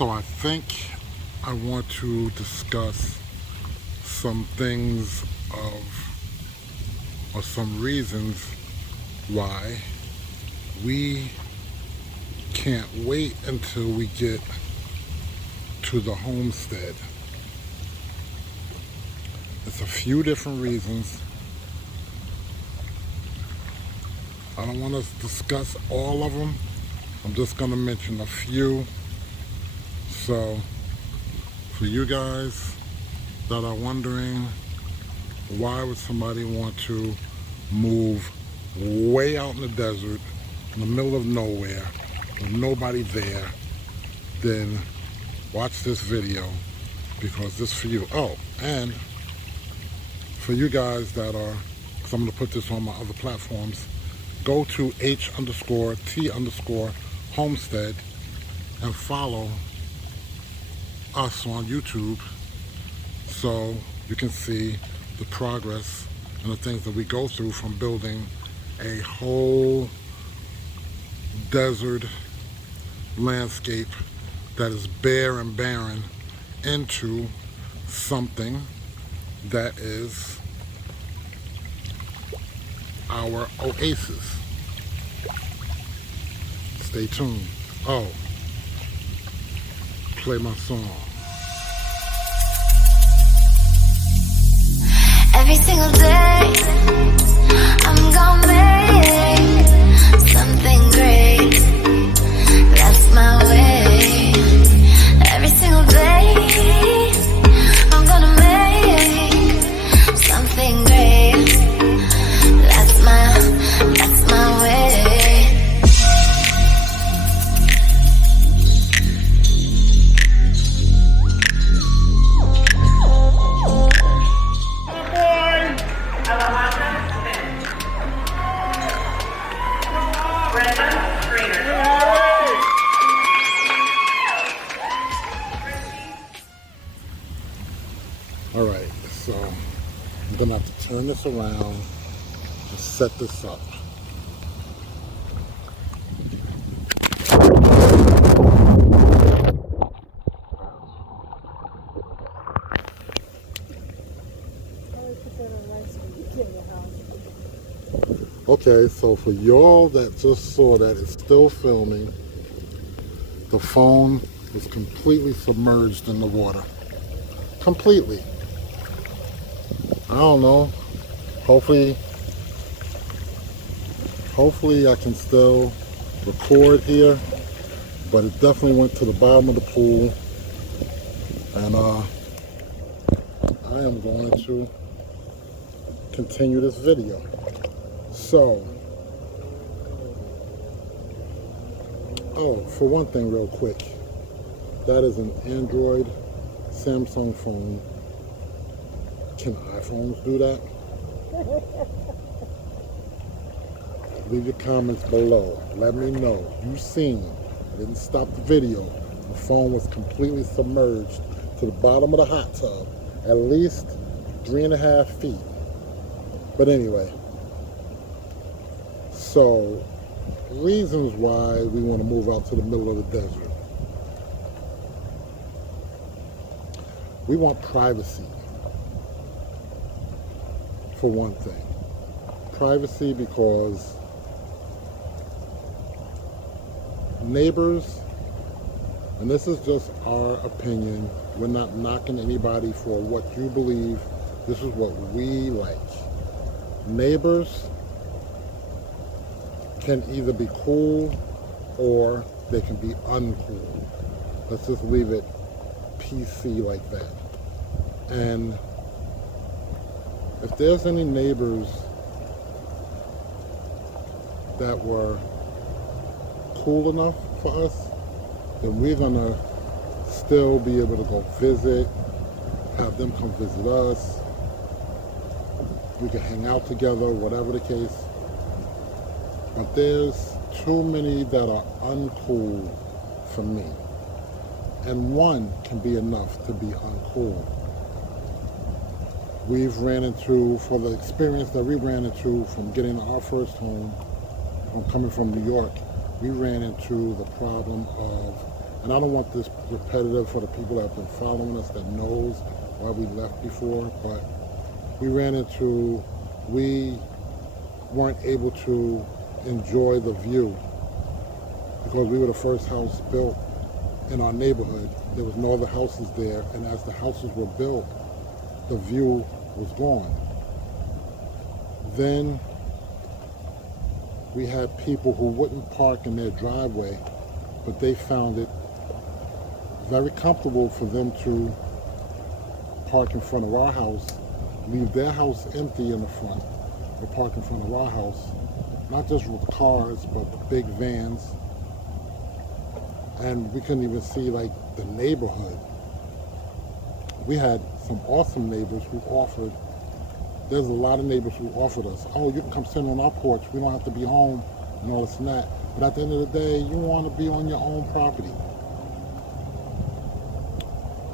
So I think I want to discuss some things or some reasons why we can't wait until we get to the homestead. It's a few different reasons. I don't want to discuss all of them. I'm just going to mention a few. So, for you guys that are wondering, why would somebody want to move way out in the desert, in the middle of nowhere, with nobody there, then watch this video, because this is for you. Oh, and for you guys that are, because I'm going to put this on my other platforms, go to H_T_homestead and follow us on YouTube so you can see the progress and the things that we go through from building a whole desert landscape that is bare and barren into something that is our oasis. Stay tuned. Oh, play my song. Every single day, I'm gonna make something great. That's my way. Every single day, I'm gonna make something great. That's my way. All right, so I'm gonna have to turn this around and set this up. Okay, so for y'all that just saw that, it's still filming. The phone is completely submerged in the water. Completely. I don't know. Hopefully I can still record here, but it definitely went to the bottom of the pool, and I am going to continue this video. So, oh, for one thing real quick, that is an Android Samsung phone. Can iPhones do that? Leave your comments below. Let me know. You seen. I didn't stop the video. The phone was completely submerged to the bottom of the hot tub, at least 3.5 feet. But anyway, so reasons why we want to move out to the middle of the desert. We want privacy, for one thing. Privacy because neighbors, and this is just our opinion, we're not knocking anybody for what you believe, this is what we like. Neighbors can either be cool or they can be uncool. Let's just leave it PC like that. And if there's any neighbors that were cool enough for us, then we're gonna still be able to go visit, have them come visit us. We can hang out together, whatever the case. But there's too many that are uncool for me. And one can be enough to be uncool. We've ran into, for the experience that we ran into from getting our first home, from coming from New York, we ran into the problem of And I don't want this repetitive for the people that have been following us that knows why we left before, but we weren't able to enjoy the view because we were the first house built in our neighborhood. There was no other houses there, and as the houses were built, the view was gone. Then we had people who wouldn't park in their driveway, but they found it very comfortable for them to park in front of our house, leave their house empty in the front, and park in front of our house, not just with cars, but big vans. And we couldn't even see like the neighborhood. We had some awesome neighbors who offered, there's a lot of neighbors who offered us, oh, you can come sit on our porch, we don't have to be home, and all this and that. But at the end of the day, you want to be on your own property.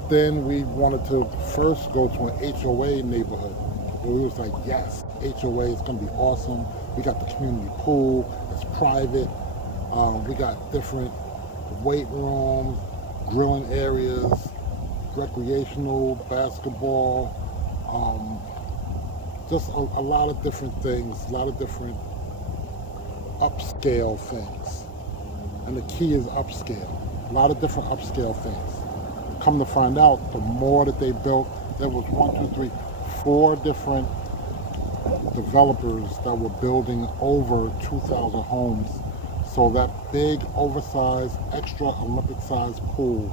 Then we wanted to first go to an HOA neighborhood. Where we was like, yes, HOA is going to be awesome. We got the community pool, it's private. We got different weight rooms, grilling areas, recreational, basketball, just a lot of different things, a lot of different upscale things. And the key is upscale, a lot of different upscale things. Come to find out, the more that they built, there was 4 different developers that were building over 2,000 homes. So that big, oversized, extra Olympic-sized pool,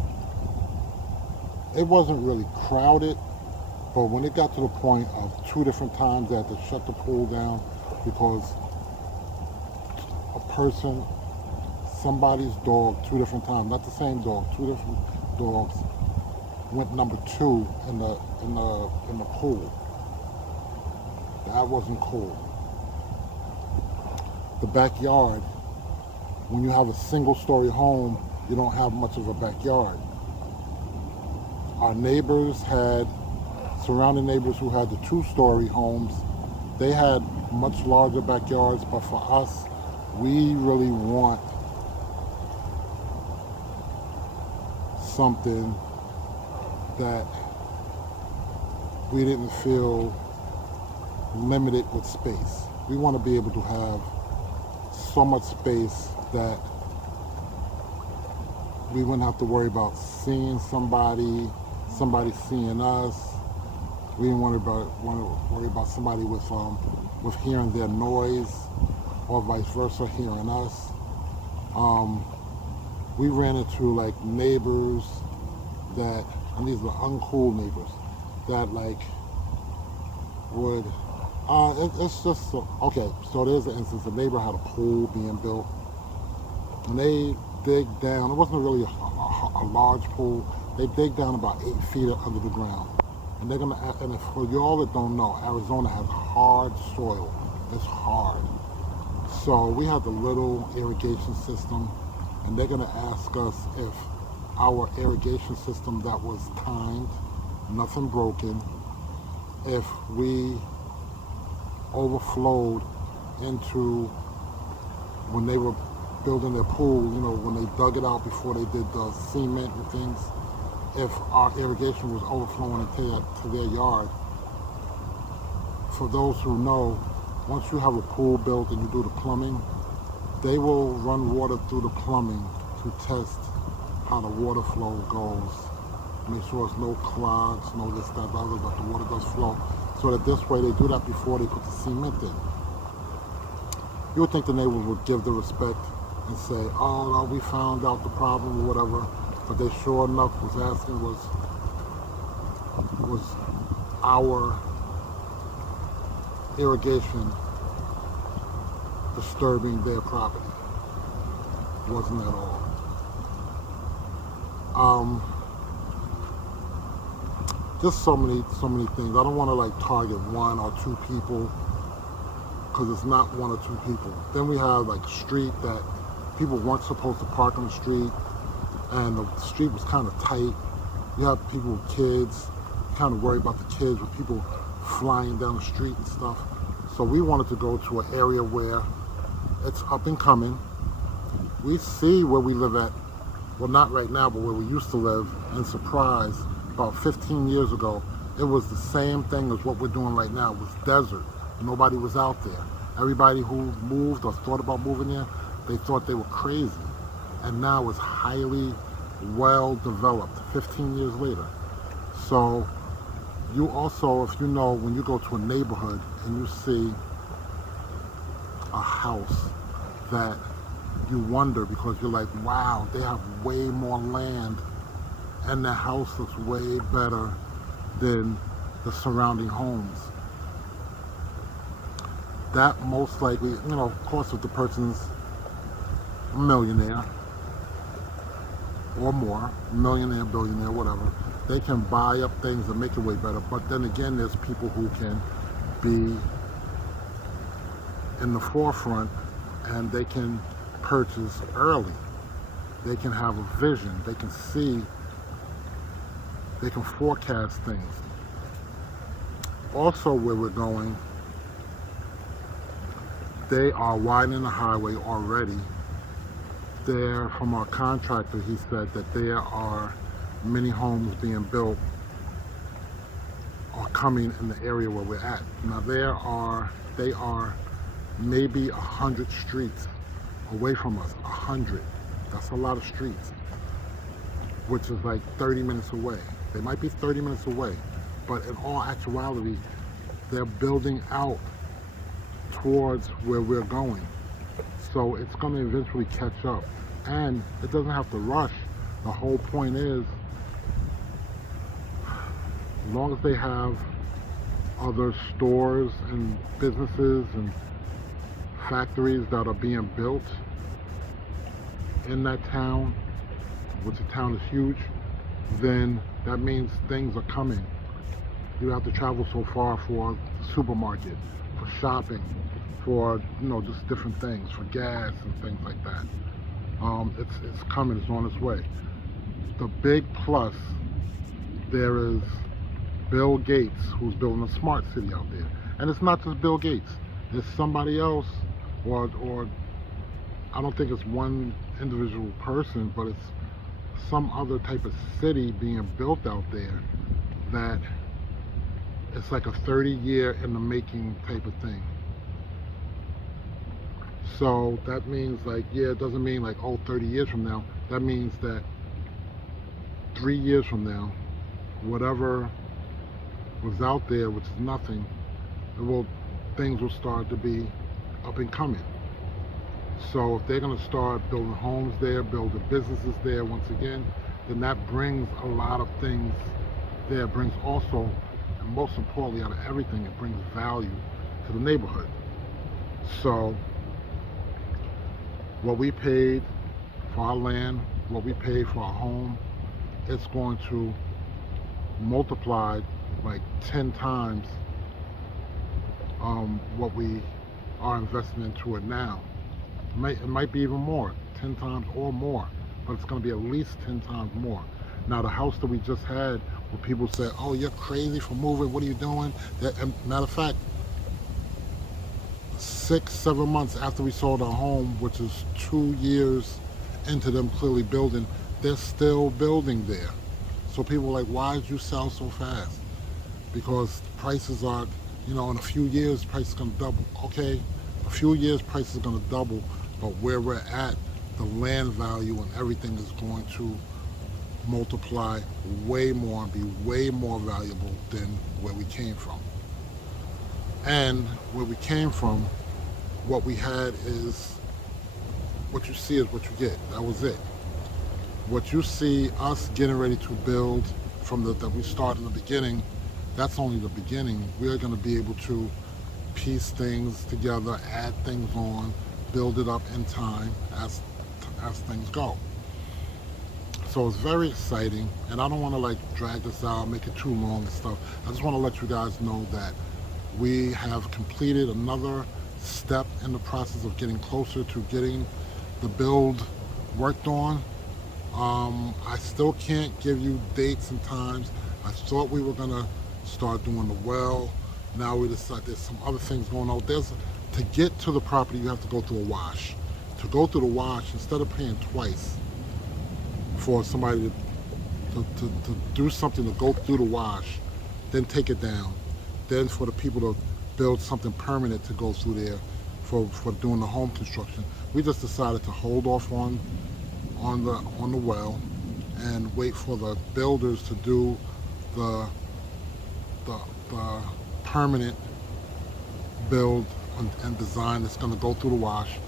it wasn't really crowded, but when it got to the point of 2 different times they had to shut the pool down because a person, somebody's dog, 2 different times, not the same dog, 2 different dogs, went number 2 in the pool. That wasn't cool. The backyard, when you have a single-story home, you don't have much of a backyard. Our neighbors had, surrounding neighbors who had the 2-story homes, they had much larger backyards, but for us, we really want something that we didn't feel limited with space. We want to be able to have so much space that we wouldn't have to worry about seeing somebody seeing us. We didn't want to worry about somebody with hearing their noise or vice versa hearing us. We ran into like neighbors that, and these were uncool neighbors, that like would, it's just, okay, so there's an instance, a neighbor had a pool being built, and they dig down, it wasn't really a large pool, they dig down about 8 feet under the ground. And they're gonna, and for y'all that don't know, Arizona has hard soil, it's hard. So we have the little irrigation system, and they're gonna ask us if our irrigation system that was timed, nothing broken, if we overflowed into, when they were building their pool, you know, when they dug it out before they did the cement and things, if our irrigation was overflowing into their yard. For those who know, once you have a pool built and you do the plumbing, they will run water through the plumbing to test how the water flow goes. Make sure there's no clogs, no this, that, the other, but the water does flow. So that this way they do that before they put the cement in. You would think the neighbors would give the respect and say, oh, no, we found out the problem or whatever, but they sure enough was asking was our irrigation disturbing their property. Wasn't at all. Just so many things. I don't want to like target 1 or 2 people because it's not 1 or 2 people. Then we have like a street that people weren't supposed to park on the street, and the street was kind of tight. You have people with kids, kind of worry about the kids with people flying down the street and stuff. So we wanted to go to an area where it's up and coming. We see where we live at well, not right now, but where we used to live in Surprise about 15 years ago, it was the same thing as what we're doing right now. It was desert. Nobody was out there. Everybody who moved or thought about moving there, they thought they were crazy. And now it's highly well developed 15 years later. So you also, if you know, when you go to a neighborhood and you see a house that you wonder, because you're like, wow, they have way more land and the house looks way better than the surrounding homes. That most likely, of course, if the person's a millionaire or more, millionaire, billionaire, whatever, they can buy up things and make it way better. But then again, there's people who can be in the forefront and they can purchase early. They can have a vision. They can see. They can forecast things. Also, where we're going, they are widening the highway already. There, from our contractor, he said that there are many homes being built or coming in the area where we're at. Now they are maybe 100 streets away from us. 100. That's a lot of streets, which is like 30 minutes away. They might be 30 minutes away, but in all actuality, they're building out towards where we're going. So it's going to eventually catch up, and it doesn't have to rush. The whole point is, as long as they have other stores and businesses and factories that are being built in that town, which the town is huge, then that means things are coming. You have to travel so far for the supermarket, for shopping, for just different things, for gas and things like that. It's coming. It's on its way. The big plus, there is Bill Gates, who's building a smart city out there, and it's not just Bill Gates. It's somebody else, or I don't think it's one individual person, but it's some other type of city being built out there that it's like a 30-year in the making type of thing. So that means, like, yeah, it doesn't mean like, 30 years from now. That means that 3 years from now, whatever was out there, which is nothing, things will start to be up and coming. So if they're going to start building homes there, building businesses there once again, then that brings a lot of things there. It brings also, and most importantly out of everything, it brings value to the neighborhood. So what we paid for our land, what we paid for our home, it's going to multiply like 10 times what we are investing into it now. It might be even more, 10 times or more, but it's going to be at least 10 times more. Now, the house that we just had, where people said, oh, you're crazy for moving, what are you doing? Matter of fact, 6-7 months after we sold our home, which is 2 years into them clearly building, they're still building there. So people are like, why did you sell so fast? Because prices are, in a few years, price is going to double. Okay, a few years, price is going to double, but where we're at, the land value and everything is going to multiply way more and be way more valuable than where we came from. And where we came from, what we had is, what you see is what you get. That was it. What you see us getting ready to build from that we started in the beginning, that's only the beginning. We're going to be able to piece things together, add things on, build it up in time as things go. So it's very exciting, and I don't want to like drag this out, make it too long and stuff. I just want to let you guys know that we have completed another step in the process of getting closer to getting the build worked on. I still can't give you dates and times. I thought we were gonna start doing the well. Now we decided there's some other things going on. To get to the property, you have to go through a wash. To go through the wash, instead of paying twice, for somebody to do something, to go through the wash, then take it down, then for the people to build something permanent to go through there for doing the home construction. We just decided to hold off on the well and wait for the builders to do the permanent build and design that's going to go through the wash,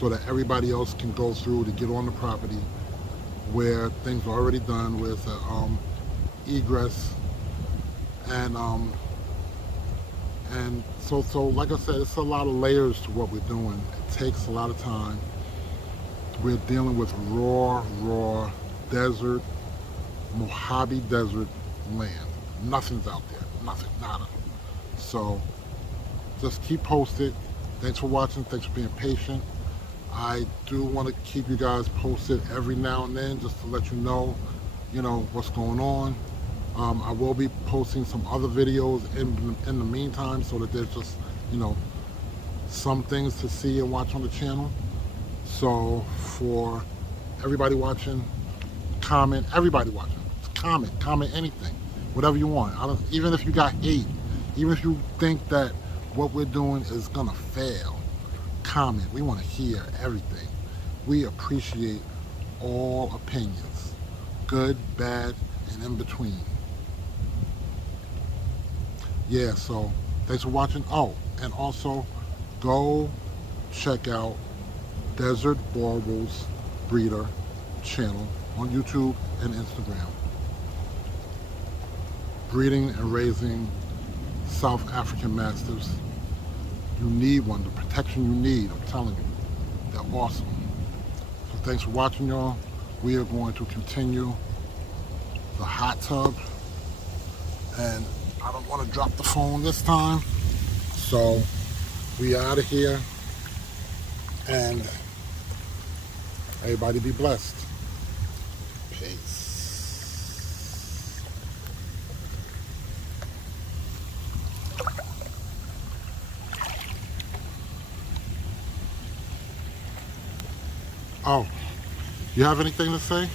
so that everybody else can go through to get on the property where things are already done with egress and so like I said, it's a lot of layers to what we're doing. It takes a lot of time. We're dealing with raw desert, Mojave Desert land. Nothing's out there, nothing, nada. So just keep posted. Thanks for watching, thanks for being patient. I do want to keep you guys posted every now and then, just to let you know what's going on. I will be posting some other videos in the meantime, so that there's just some things to see and watch on the channel. So for everybody watching, comment. Everybody watching, comment anything, whatever you want. Even if you got hate, even if you think that what we're doing is gonna fail, comment. We want to hear everything. We appreciate all opinions, good, bad, and in between. Yeah, so thanks for watching. Oh, and also go check out Desert Baubles Breeder channel on YouTube and Instagram. Breeding and raising South African Mastiffs. You need one, the protection you need, I'm telling you. They're awesome. So thanks for watching, y'all. We are going to continue the hot tub, and I don't want to drop the phone this time, so we out of here, and everybody be blessed. Peace. Oh, you have anything to say?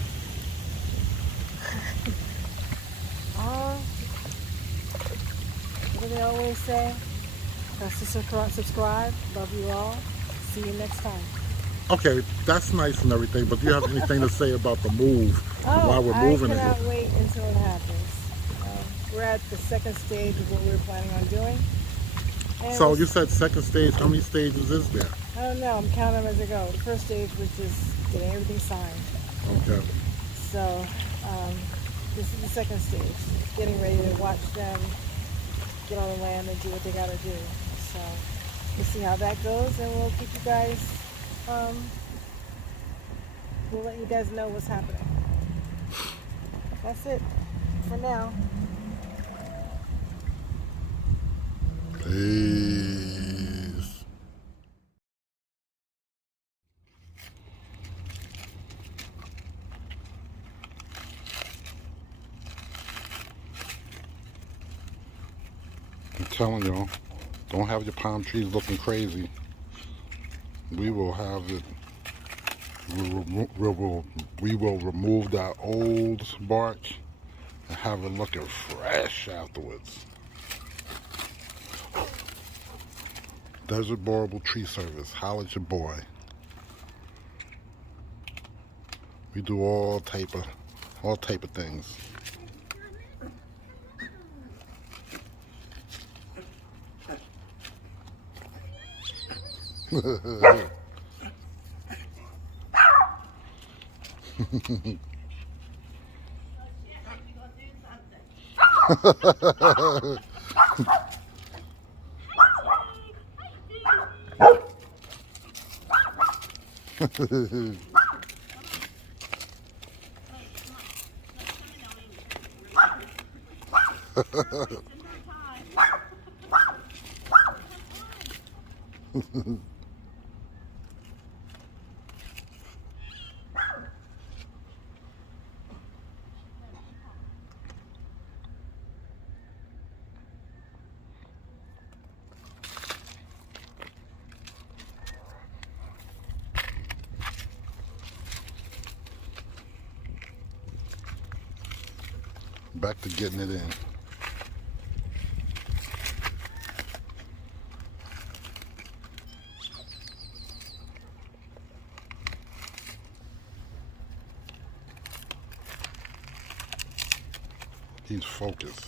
What do they always say? Press to subscribe. Love you all. See you next time. Okay, that's nice and everything, but do you have anything to say about the move? While we're moving I cannot it? wait until it happens. We're at the second stage of what we were planning on doing. And So you said second stage. How many stages is there? I don't know. I'm counting them as I go. The first stage was just getting everything signed. Okay. So this is the second stage. Getting ready to watch them get on the land and do what they got to do. So we'll see how that goes, and we'll keep you guys. We'll let you guys know what's happening. That's it for now. Peace. I'm telling y'all, don't have your palm trees looking crazy. We will have it. We will remove that old bark and have it looking fresh afterwards. Desert Bauble Tree Service, holla at your boy. We do all type of things. Back to getting it in. He's focused.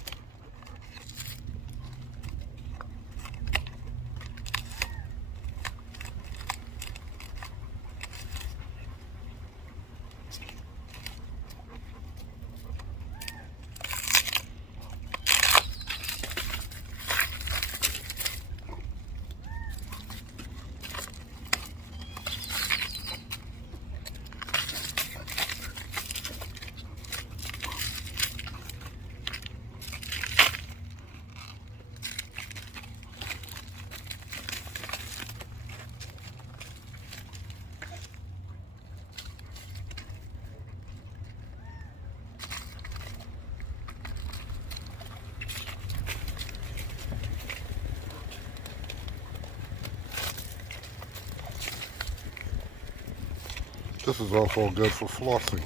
This is also good for flossing.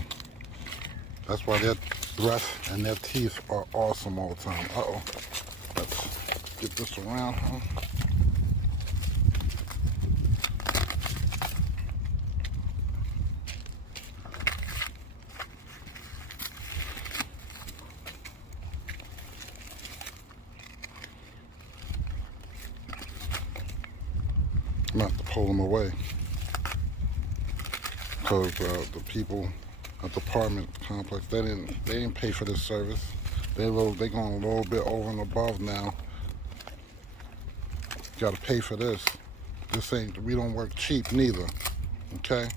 That's why their breath and their teeth are awesome all the time. Uh-oh. Let's get this around, huh? I'm going to have to pull them away. Because the people at the apartment complex, they didn't pay for this service. They going a little bit over and above now. Got to pay for this. We don't work cheap neither. Okay?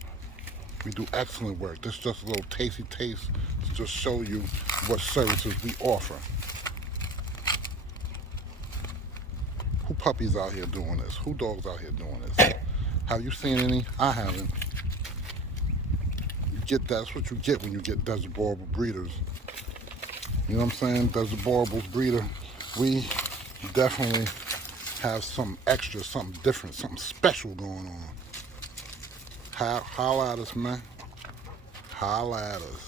We do excellent work. This is just a little tasty taste to just show you what services we offer. Who puppies out here doing this? Who dogs out here doing this? Have you seen any? I haven't. That's what you get when you get Desert Boreal breeders. You know what I'm saying? Desert Boreal breeder. We definitely have something extra, something different, something special going on. Holla at us, man. Holla at us.